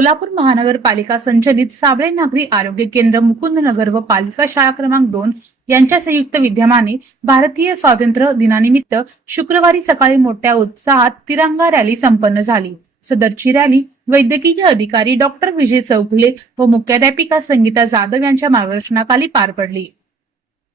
सोलापूर महानगरपालिका संचलित साबळे नागरी आरोग्य केंद्र मुकुंदनगर व पालिका शाळा क्रमांक 2 यांच्या संयुक्त विद्यमाने भारतीय स्वातंत्र्य दिनानिमित्त शुक्रवारी सकाळी मोठ्या उत्साहात तिरंगा रॅली संपन्न झाली। सदरची रॅली वैद्यकीय अधिकारी डॉक्टर विजय चौगुले व मुख्याध्यापिका संगीता जाधव यांच्या मार्गदर्शनाखाली पार पडली।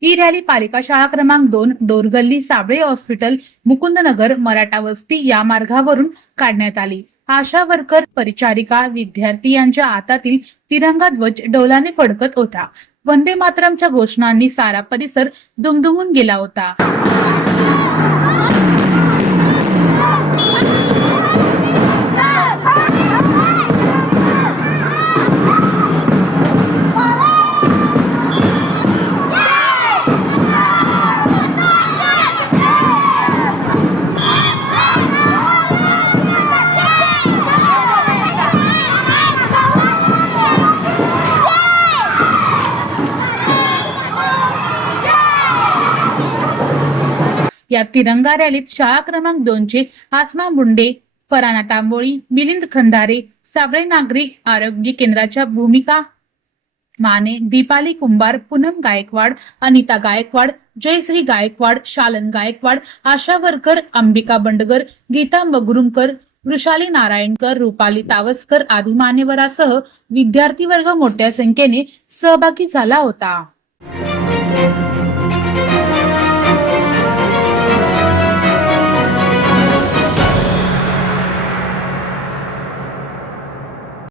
ही रॅली पालिका शाळा क्रमांक 2 डोरगल्ली साबळे हॉस्पिटल मुकुंदनगर मराठा वस्ती या मार्गावरून काढण्यात आली। आशा वर्कर, परिचारिका, विद्यार्थी यांच्या हातातील तिरंगा ध्वज डौलाने फडकत होता। वंदे मातरमच्या घोषणांनी सारा परिसर दुमदुमून गेला होता। या तिरंगा रॅलीत शाळा क्रमांक 2 चे आसमा मुंडे, फराना तांबोळी, मिलिंद खंदारे, साबळे नागरी आरोग्य केंद्राच्या भूमिका माने, दीपाली कुंभार, पूनम गायकवाड, अनिता गायकवाड, जयश्री गायकवाड, शालन गायकवाड, आशा वर्कर, अंबिका बंडगर, गीता मगरुमकर, वृषाली नारायणकर, रुपाली तावस्कर आदी मान्यवरांसह विद्यार्थी वर्ग मोठ्या संख्येने सहभागी झाला होता।